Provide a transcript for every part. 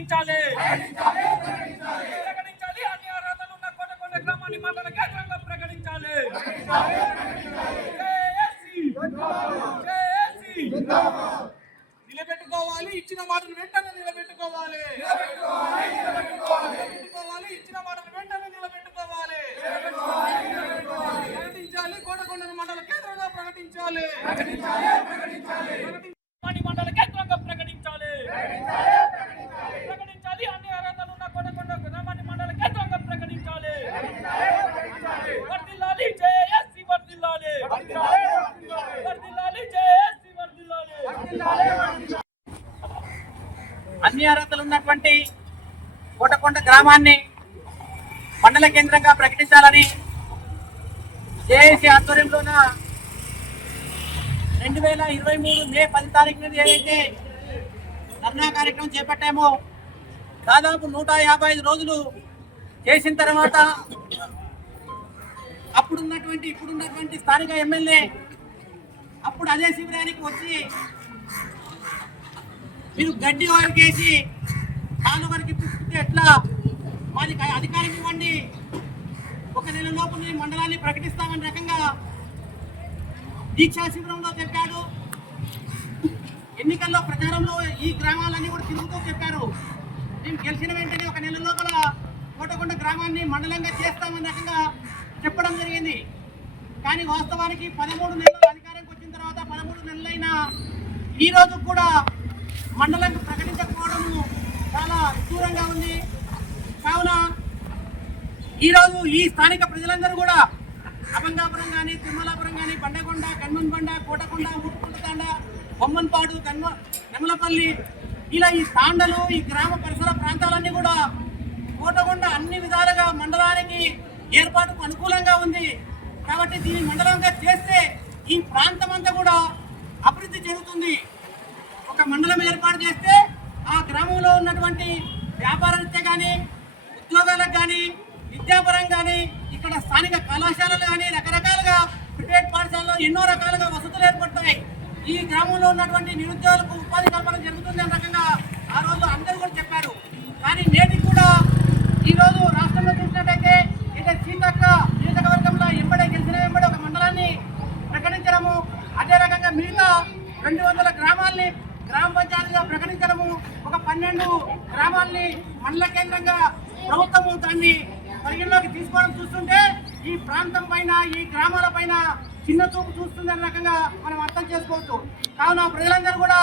ప్రకటించాలి. ప్రకటించాలి. అన్ని అర్హతలు ఉన్న కోటకొండ గ్రామాన్ని మండల కేంద్రంగా ప్రకటించాలి. నిలబెట్టుకోవాలి. ఇచ్చిన మాటను వెంటనే నిలబెట్టుకోవాలి. నిలబెట్టుకోవాలి. ఇచ్చిన మాటను వెంటనే నిలబెట్టుకోవాలి. ప్రకటించాలి. కోటకొండ మండల కేంద్రంగా ప్రకటించాలి. ప్రకటించాలి. ప్రకటించాలి. అన్ని అర్హతలు ఉన్నటువంటి కోటకొండ గ్రామాన్ని మండల కేంద్రంగా ప్రకటించాలని జేఏసీ ఆధ్వర్యంలోన రెండు వేల ఇరవై మూడు మే పది తారీఖున ఏదైతే ధర్నా కార్యక్రమం చేపట్టామో దాదాపు నూట యాభై ఐదు రోజులు చేసిన తర్వాత అప్పుడున్నటువంటి ఇప్పుడున్నటువంటి స్థానిక ఎమ్మెల్యే అప్పుడు అదే శిబిరానికి వచ్చి మీరు గడ్డి వారికేసి వేసి కాలు వరకు ఎట్లా? మాది అధికారం ఇవ్వండి. ఒక నెల లోపు మీ మండలాన్ని ప్రకటిస్తామని రకంగా దీక్షా శిబిరంలో చెప్పాడు ఎన్నికల్లో ప్రచారంలో ఈ గ్రామాలన్నీ కూడా తిరుగుతూ చెప్పారు. మేము గెలిచిన వెంటనే ఒక నెల లోపల కోటకొండ గ్రామాన్ని మండలంగా చేస్తామని రకంగా చెప్పడం జరిగింది. కానీ వాస్తవానికి పదమూడు నెలలు అధికారంకి వచ్చిన తర్వాత పదమూడు నెలలైనా ఈ రోజు కూడా మండలం ప్రకటించకపోవడము చాలా దూరంగా ఉంది. కావున ఈరోజు ఈ స్థానిక ప్రజలందరూ కూడా అభంగాపురం కానీ తిమ్మలాపురం కానీ బండకొండ కన్మన్బండ కోటకొండ ముట్టుకుంట బొమ్మన్పాడు కన్మ నెమలపల్లి ఇలా ఈ తాండలు ఈ గ్రామ పరిసర ప్రాంతాలన్నీ కూడా కోటకొండ అన్ని విధాలుగా మండలానికి ఏర్పాటుకు అనుకూలంగా ఉంది. కాబట్టి దీన్ని మండలంగా చేస్తే ఈ ప్రాంతం అంతా కూడా అభివృద్ధి చెందుతుంది ఒక మండలం ఏర్పాటు చేస్తే ఆ గ్రామంలో ఉన్నటువంటి వ్యాపార కానీ ఉద్యోగాలకు కానీ విద్యాపరం కానీ ఇక్కడ స్థానిక కళాశాలలు కానీ రకరకాలుగా ప్రైవేట్ పాఠశాలలో ఎన్నో రకాలుగా వసతులు ఏర్పడతాయి. ఈ గ్రామంలో ఉన్నటువంటి నిరుద్యోగులకు ఉపాధి కల్పన జరుగుతుంది అనే రకంగా ఆ రోజు అందరూ కూడా చెప్పారు. కానీ నేటికి కూడా ఈ రోజు రాష్ట్రంలో చూసినట్టయితే ఇక సీతక్క నియోజకవర్గంలో ఎంబడే గెలిచిన ఎంబడే ఒక మండలాన్ని ప్రకటించడము అదే రకంగా మిగతా రెండు వందల గ్రామాల్ని గ్రామ పంచాయతీగా ప్రకటించడము ఒక పన్నెండు గ్రామాల్ని మండల కేంద్రంగా ప్రభుత్వము దాన్ని పరిగణలోకి తీసుకోవడం చూస్తుంటే ఈ ప్రాంతం పైన ఈ గ్రామాల పైన చిన్న చూపు చూస్తుందనే రకంగా మనం అర్థం చేసుకోవచ్చు. కావున ప్రజలందరూ కూడా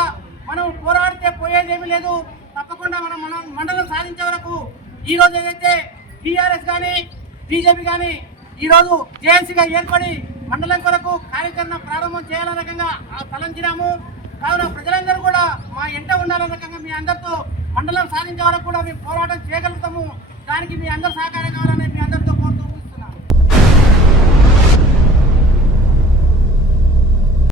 మనం పోరాడితే పోయేది ఏమీ లేదు. తప్పకుండా మనం మన మండలం సాధించే వరకు ఈరోజు ఏదైతే టీఆర్ఎస్ కానీ బీజేపీ కానీ ఈరోజు జేఎన్సీగా ఏర్పడి మండలం కొరకు కార్యాచరణ ప్రారంభం చేయాలనే రకంగా ఆ తలంచినాము. మా ఎంట ఉండాలనే రకంగా మీ అందరితో మండలం సాధించే వరకు కూడా మేము పోరాటం చేయగలుగుతాము. దానికి మీ అందరు సహకారం కావాలని